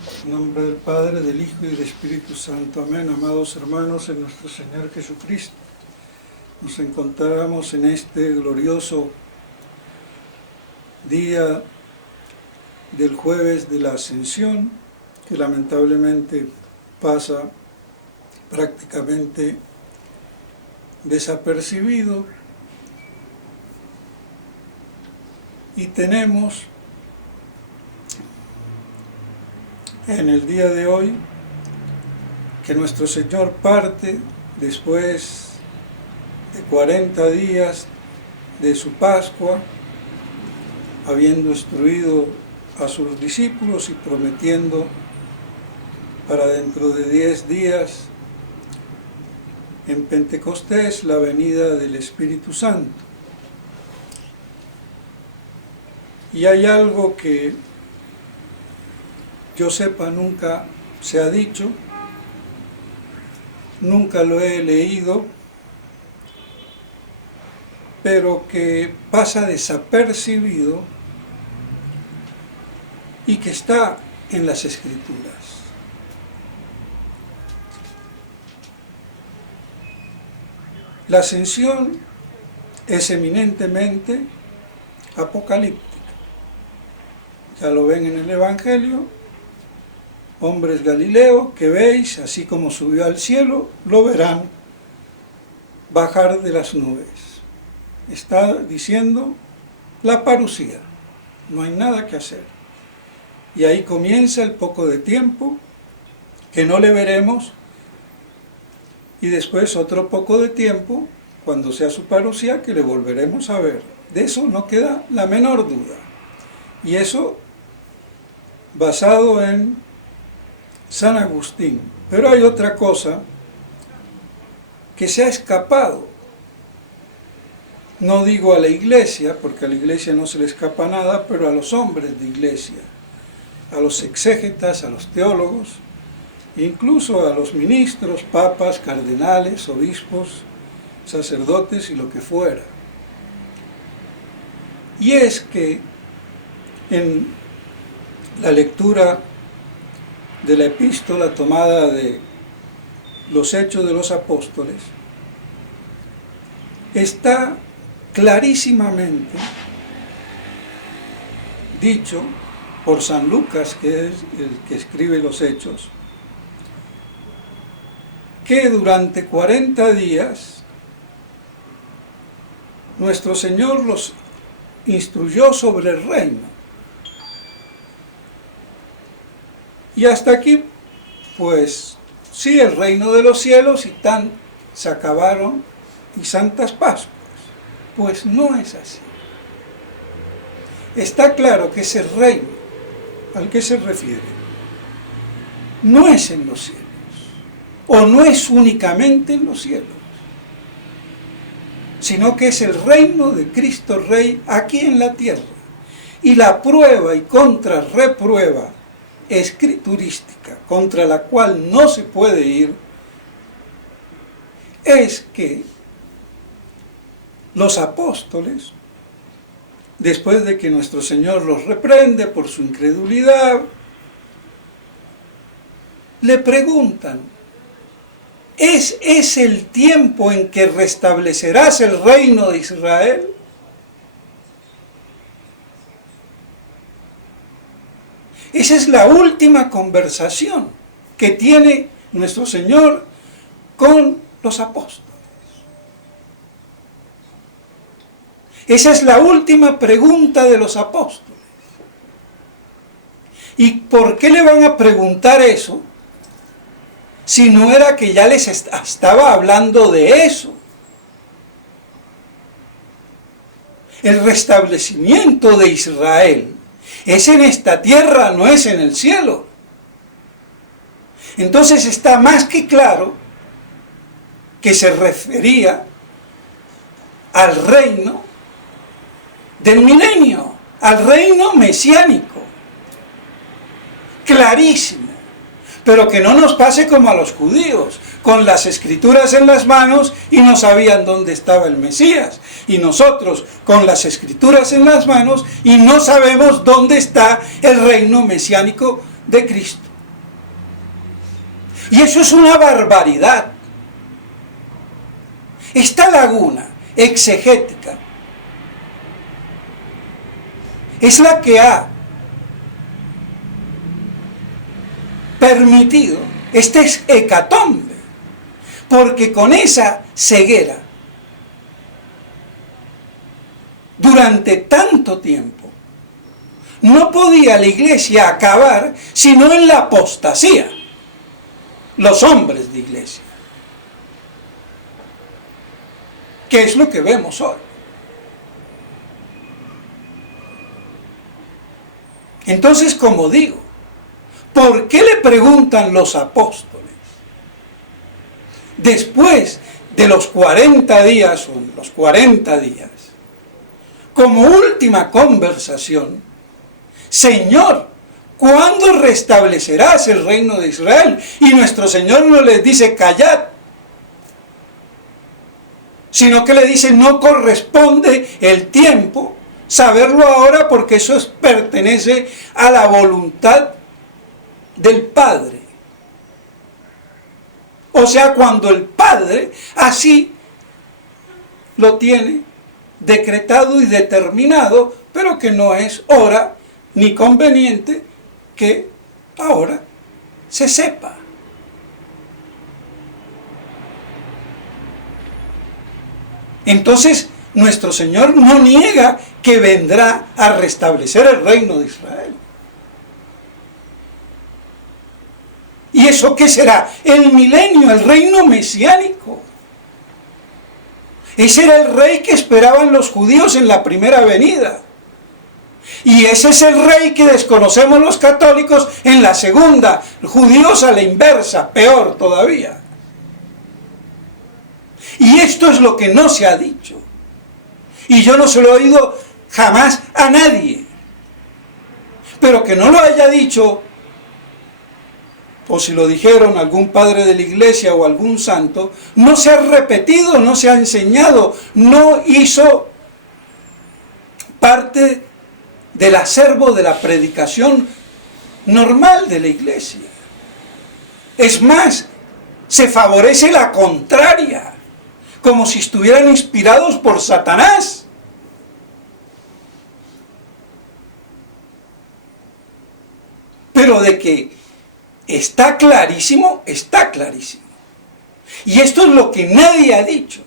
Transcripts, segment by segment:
En nombre del Padre, del Hijo y del Espíritu Santo. Amén. Amados hermanos en nuestro Señor Jesucristo, nos encontramos en este glorioso día del jueves de la Ascensión, que lamentablemente pasa prácticamente desapercibido, y tenemos en el día de hoy que nuestro Señor parte después de 40 días de su Pascua, habiendo instruido a sus discípulos y prometiendo para dentro de 10 días en Pentecostés la venida del Espíritu Santo. Y hay algo que yo sepa nunca se ha dicho, nunca lo he leído, pero que pasa desapercibido y que está en las Escrituras. La ascensión es eminentemente apocalíptica. Ya lo ven en el Evangelio, hombres galileos que veis, así como subió al cielo, lo verán bajar de las nubes. Está diciendo la parusía, no hay nada que hacer. Y ahí comienza el poco de tiempo que no le veremos, y después otro poco de tiempo, cuando sea su parusía, que le volveremos a ver. De eso no queda la menor duda. Y eso basado en San Agustín. Pero hay otra cosa que se ha escapado. No digo a la iglesia, porque a la iglesia no se le escapa nada, pero a los hombres de iglesia, a los exégetas, a los teólogos, incluso a los ministros, papas, cardenales, obispos, sacerdotes y lo que fuera. Y es que en la lectura de la epístola tomada de los Hechos de los Apóstoles, está clarísimamente dicho por San Lucas, que es el que escribe los Hechos, que durante 40 días nuestro Señor los instruyó sobre el reino. Y hasta aquí, pues, sí, el reino de los cielos y tan se acabaron y santas Pascuas. Pues no es así. Está claro que ese reino al que se refiere no es en los cielos, o no es únicamente en los cielos, sino que es el reino de Cristo Rey aquí en la tierra. Y la prueba y contrarreprueba escriturística contra la cual no se puede ir es que los apóstoles, después de que nuestro Señor los reprende por su incredulidad, le preguntan: ¿es el tiempo en que restablecerás el reino de Israel? Esa es la última conversación que tiene nuestro Señor con los apóstoles. Esa es la última pregunta de los apóstoles. ¿Y por qué le van a preguntar eso? Si no era que ya les estaba hablando de eso. El restablecimiento de Israel es en esta tierra, no es en el cielo. Entonces está más que claro que se refería al reino del milenio, al reino mesiánico. Clarísimo. Pero que no nos pase como a los judíos, con las escrituras en las manos y no sabían dónde estaba el Mesías. Y nosotros con las escrituras en las manos y no sabemos dónde está el reino mesiánico de Cristo. Y eso es una barbaridad. Esta laguna exegética es la que ha permitido este hecatombe, porque con esa ceguera durante tanto tiempo no podía la iglesia acabar sino en la apostasía, los hombres de iglesia, que es lo que vemos hoy. Entonces, como digo, ¿por qué le preguntan los apóstoles después de los 40 días o los 40 días, como última conversación, Señor, ¿cuándo restablecerás el reino de Israel? Y nuestro Señor no les dice callad, sino que le dice no corresponde el tiempo saberlo ahora, porque eso pertenece a la voluntad del Padre. O sea, cuando el Padre así lo tiene decretado y determinado, pero que no es hora ni conveniente que ahora se sepa. Entonces, nuestro Señor no niega que vendrá a restablecer el reino de Israel. ¿Y eso qué será? El milenio, el reino mesiánico. Ese era el rey que esperaban los judíos en la primera venida. Y ese es el rey que desconocemos los católicos en la segunda. Judíos a la inversa, peor todavía. Y esto es lo que no se ha dicho. Y yo no se lo he oído jamás a nadie. Pero que no lo haya dicho, o si lo dijeron algún padre de la iglesia o algún santo, no se ha repetido, no se ha enseñado, no hizo parte del acervo de la predicación normal de la iglesia. Es más, se favorece la contraria, como si estuvieran inspirados por Satanás. Pero de que está clarísimo, está clarísimo. Y esto es lo que nadie ha dicho.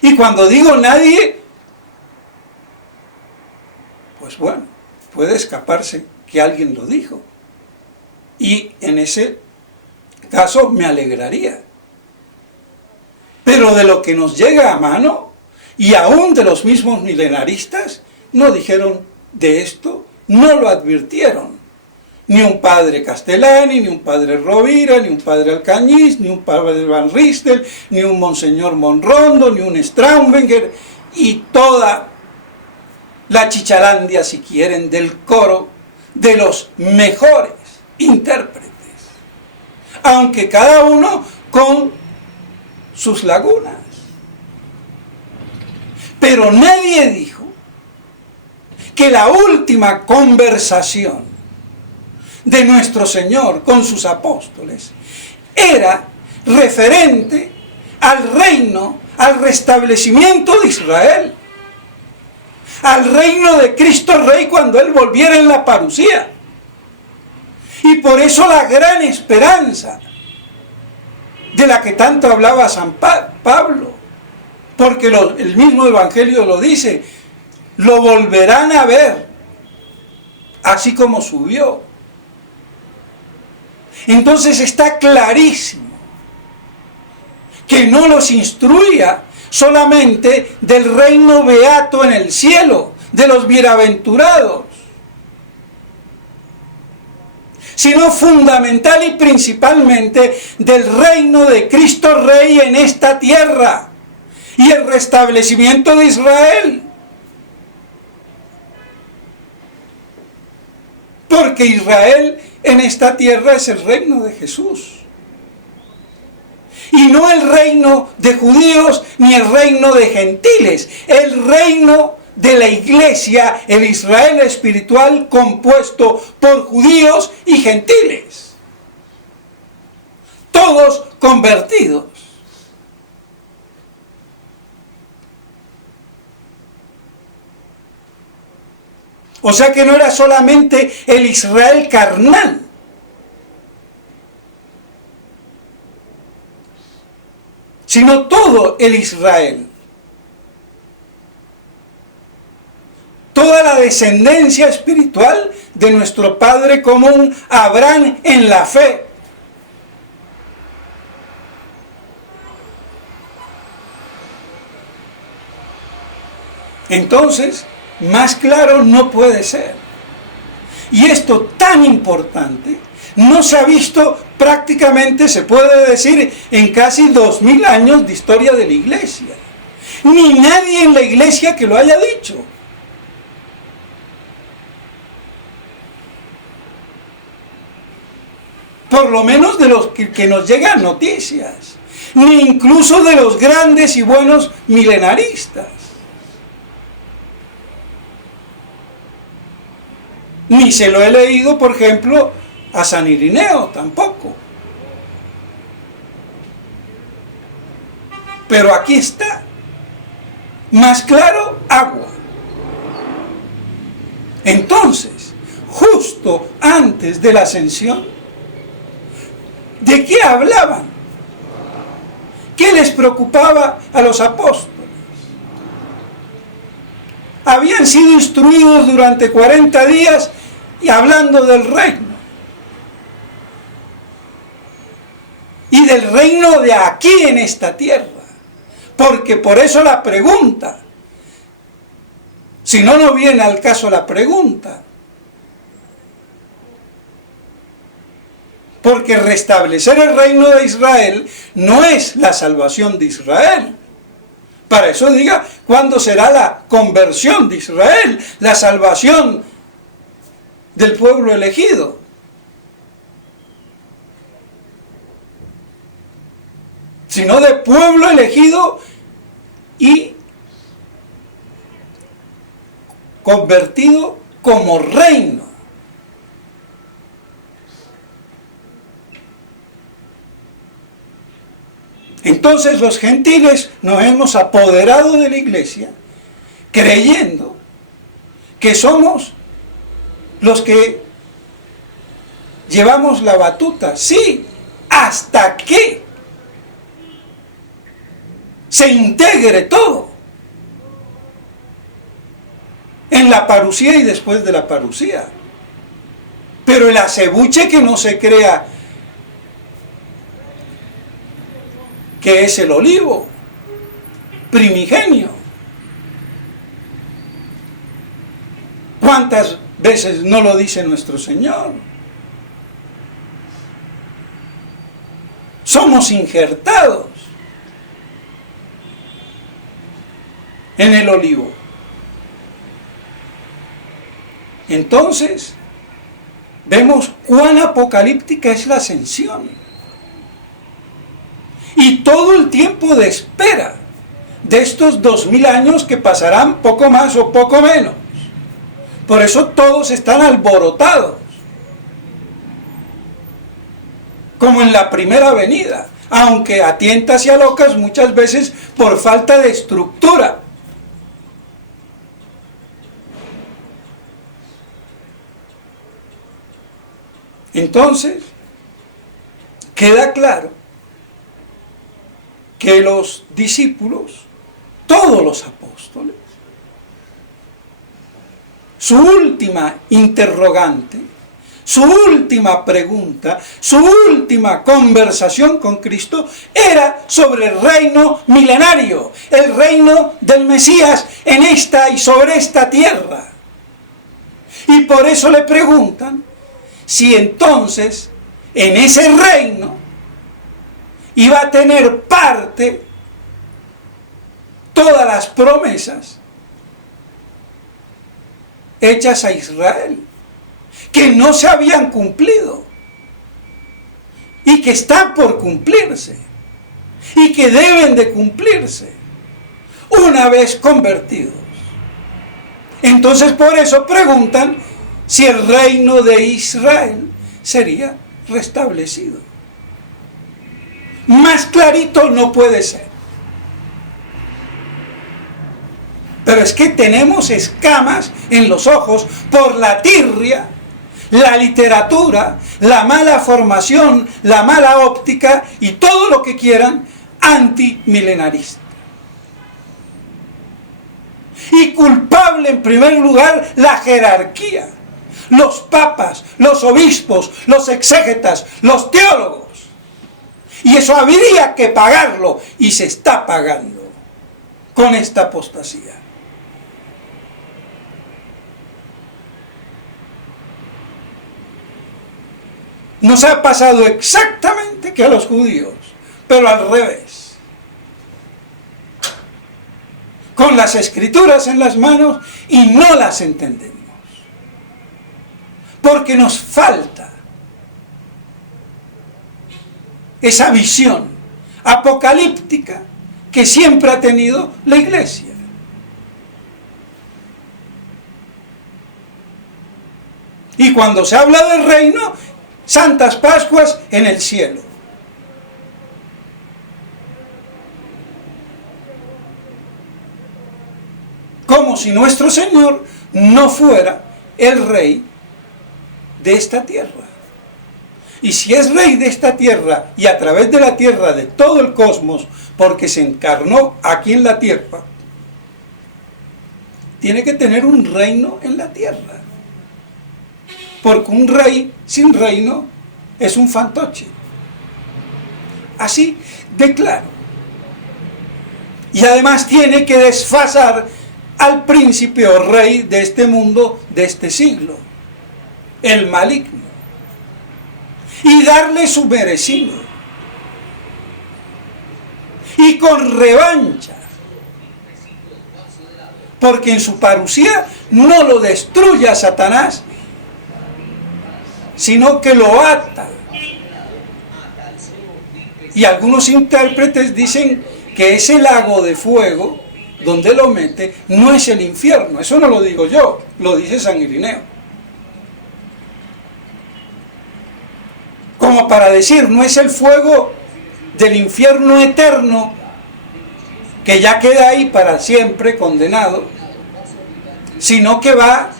Y cuando digo nadie, pues bueno, puede escaparse que alguien lo dijo. Y en ese caso me alegraría. Pero de lo que nos llega a mano, y aún de los mismos milenaristas, no dijeron de esto, no lo advirtieron. Ni un padre Castellani, ni un padre Rovira, ni un padre Alcañiz, ni un padre Van Ristel, ni un monseñor Monrondo, ni un Straumberger, y toda la chichalandia, si quieren, del coro de los mejores intérpretes, aunque cada uno con sus lagunas. Pero nadie dijo que la última conversación de nuestro Señor con sus apóstoles era referente al reino, al restablecimiento de Israel, al reino de Cristo Rey cuando Él volviera en la parucía. Y por eso la gran esperanza de la que tanto hablaba San Pablo, porque el mismo Evangelio lo dice, lo volverán a ver, así como subió. Entonces está clarísimo que no los instruía solamente del reino beato en el cielo, de los bienaventurados, sino fundamental y principalmente del reino de Cristo Rey en esta tierra y el restablecimiento de Israel. Porque Israel en esta tierra es el reino de Jesús. Y no el reino de judíos ni el reino de gentiles, el reino de la iglesia, el Israel espiritual compuesto por judíos y gentiles, todos convertidos. O sea que no era solamente el Israel carnal, sino todo el Israel. Toda la descendencia espiritual de nuestro Padre común, Abraham, en la fe. Entonces, más claro no puede ser. Y esto tan importante no se ha visto prácticamente, se puede decir, en casi 2000 años de historia de la iglesia. Ni nadie en la iglesia que lo haya dicho. Por lo menos de los que nos llegan noticias. Ni incluso de los grandes y buenos milenaristas. Ni se lo he leído, por ejemplo, a San Irineo, tampoco. Pero aquí está. Más claro, agua. Entonces, justo antes de la ascensión, ¿de qué hablaban? ¿Qué les preocupaba a los apóstoles? Habían sido instruidos durante 40 días y hablando del reino. Y del reino de aquí en esta tierra. Porque por eso la pregunta. Si no, no viene al caso la pregunta. Porque restablecer el reino de Israel no es la salvación de Israel. Para eso diga, ¿cuándo será la conversión de Israel? La salvación del pueblo elegido. Sino de pueblo elegido y convertido como reino. Entonces los gentiles nos hemos apoderado de la iglesia creyendo que somos los que llevamos la batuta. Sí, hasta que se integre todo en la parucía y después de la parucía. Pero el acebuche que no se crea que es el olivo primigenio. ¿Cuántas veces no lo dice nuestro Señor? Somos injertados en el olivo. Entonces, vemos cuán apocalíptica es la ascensión. Y todo el tiempo de espera de estos 2000 años que pasarán poco más o poco menos. Por eso todos están alborotados. Como en la primera venida. Aunque a tientas y a locas muchas veces por falta de estructura. Entonces, queda claro que los discípulos, todos los apóstoles, su última interrogante, su última pregunta, su última conversación con Cristo era sobre el reino milenario, el reino del Mesías en esta y sobre esta tierra. Y por eso le preguntan si entonces en ese reino iba a tener parte todas las promesas hechas a Israel, que no se habían cumplido y que están por cumplirse y que deben de cumplirse una vez convertidos. Entonces por eso preguntan si el reino de Israel sería restablecido. Más clarito no puede ser. Pero es que tenemos escamas en los ojos por la tirria, la literatura, la mala formación, la mala óptica y todo lo que quieran antimilenarista. Y culpable en primer lugar la jerarquía, los papas, los obispos, los exégetas, los teólogos. Y eso habría que pagarlo y se está pagando con esta apostasía. Nos ha pasado exactamente que a los judíos, pero al revés. Con las escrituras en las manos y no las entendemos. Porque nos falta esa visión apocalíptica que siempre ha tenido la Iglesia. Y cuando se habla del reino, Santas Pascuas en el cielo. Como si nuestro Señor no fuera el rey de esta tierra. Y si es rey de esta tierra y a través de la tierra de todo el cosmos, porque se encarnó aquí en la tierra, tiene que tener un reino en la tierra. Porque un rey sin reino es un fantoche. Así de claro. Y además tiene que desfasar al príncipe o rey de este mundo, de este siglo, el maligno, y darle su merecido. Y con revancha. Porque en su parusía no lo destruye a Satanás, sino que lo ata. Y algunos intérpretes dicen que ese lago de fuego, donde lo mete, no es el infierno. Eso no lo digo yo, lo dice San Irineo. Como para decir, no es el fuego del infierno eterno, que ya queda ahí para siempre condenado, sino que va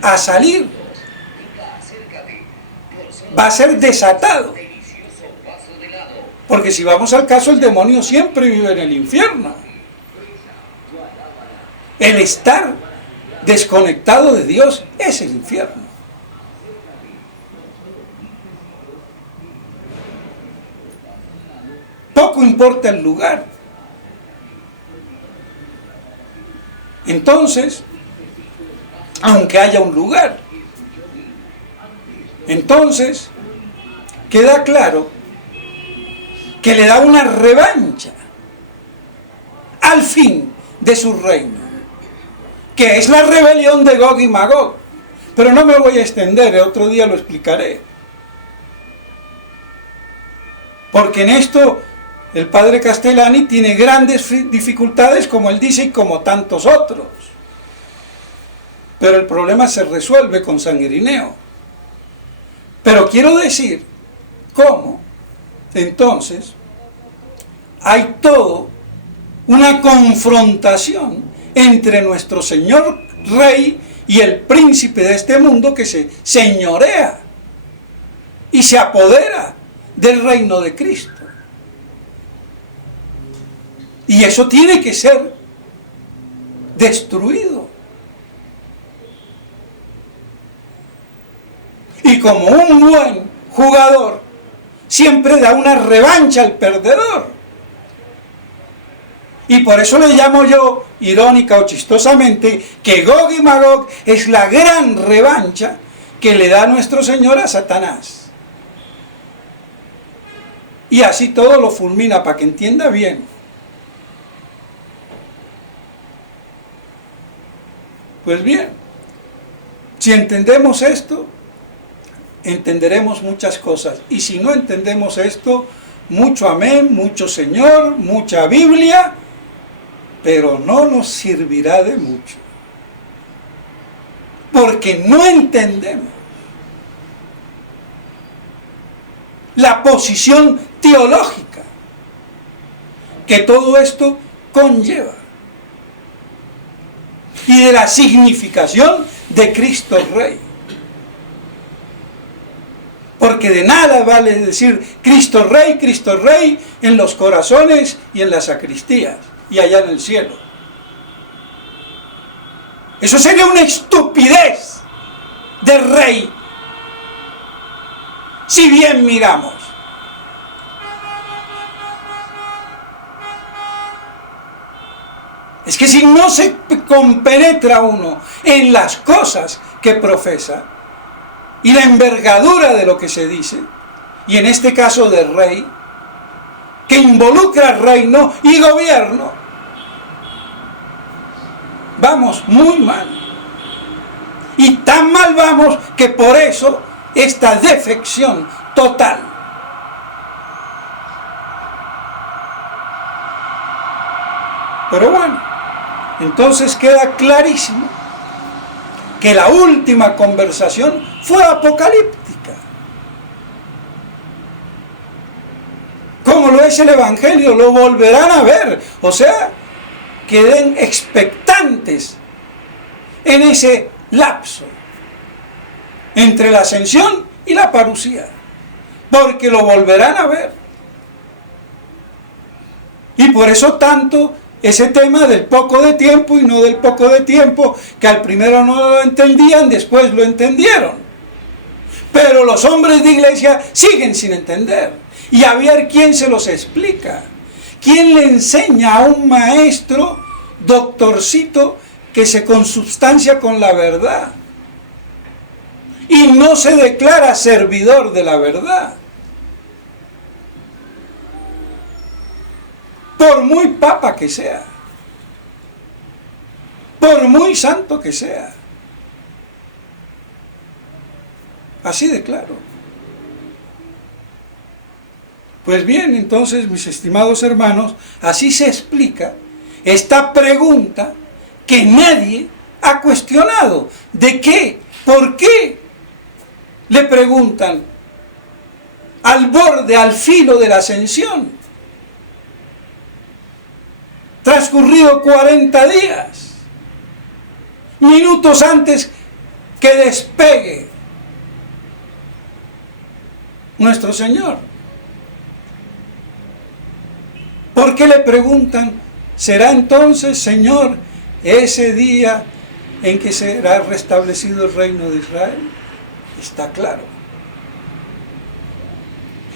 a salir. Va a ser desatado. Porque si vamos al caso, el demonio siempre vive en el infierno. El estar desconectado de Dios es el infierno. Poco importa el lugar. Entonces, aunque haya un lugar, entonces queda claro que le da una revancha al fin de su reino, que es la rebelión de Gog y Magog. Pero no me voy a extender, otro día lo explicaré. Porque en esto el padre Castellani tiene grandes dificultades, como él dice, y como tantos otros. Pero el problema se resuelve con San Irineo. Pero quiero decir cómo, entonces, hay todo una confrontación entre nuestro Señor Rey y el príncipe de este mundo que se señorea y se apodera del reino de Cristo. Y eso tiene que ser destruido. Y como un buen jugador, siempre da una revancha al perdedor. Y por eso le llamo yo, irónica o chistosamente, que Gog y Magog es la gran revancha que le da nuestro Señor a Satanás. Y así todo lo fulmina, para que entienda bien. Pues bien, si entendemos esto, entenderemos muchas cosas. Y si no entendemos esto, mucho amén, mucho Señor, mucha Biblia, pero no nos servirá de mucho. porque no entendemos la posición teológica que todo esto conlleva y de la significación de Cristo Rey. Porque de nada vale decir Cristo Rey en los corazones y en las sacristías y allá en el cielo. Eso sería una estupidez de rey, si bien miramos. Es que si no se compenetra uno en las cosas que profesa y la envergadura de lo que se dice, y en este caso de rey, que involucra reino y gobierno, vamos muy mal. Y tan mal vamos que por eso esta defección total. Pero bueno, entonces queda clarísimo que la última conversación fue apocalíptica. Como lo es el Evangelio, lo volverán a ver. O sea, queden expectantes en ese lapso entre la ascensión y la parusía, porque lo volverán a ver. Y por eso tanto ese tema del poco de tiempo y no del poco de tiempo, que al primero no lo entendían, después lo entendieron. Pero los hombres de iglesia siguen sin entender. Y a ver quién se los explica. ¿Quién le enseña a un maestro doctorcito que se consubstancia con la verdad y no se declara servidor de la verdad? Por muy papa que sea, por muy santo que sea. Así de claro. Pues bien, entonces, mis estimados hermanos, así se explica esta pregunta que nadie ha cuestionado. ¿De qué? ¿Por qué? Le preguntan al borde, al filo de la ascensión. Transcurrido 40 días, minutos antes que despegue nuestro Señor. ¿Por qué le preguntan? ¿Será entonces, Señor, ese día en que será restablecido el reino de Israel? Está claro.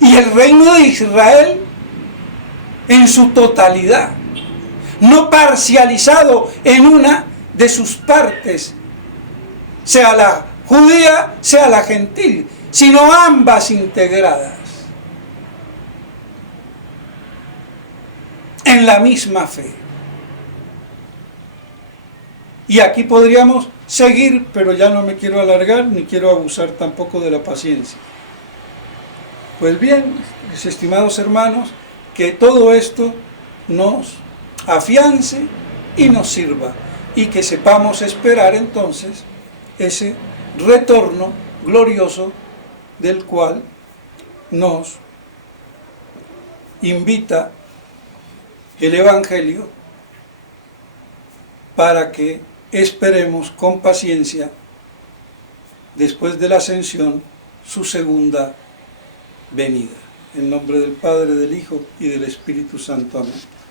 Y el reino de Israel en su totalidad, no parcializado en una de sus partes, sea la judía, sea la gentil, sino ambas integradas en la misma fe. Y aquí podríamos seguir, pero ya no me quiero alargar, ni quiero abusar tampoco de la paciencia. Pues bien, mis estimados hermanos, que todo esto nos afiance y nos sirva, y que sepamos esperar entonces ese retorno glorioso del cual nos invita el Evangelio, para que esperemos con paciencia, después de la ascensión, su segunda venida. En nombre del Padre, del Hijo y del Espíritu Santo. Amén.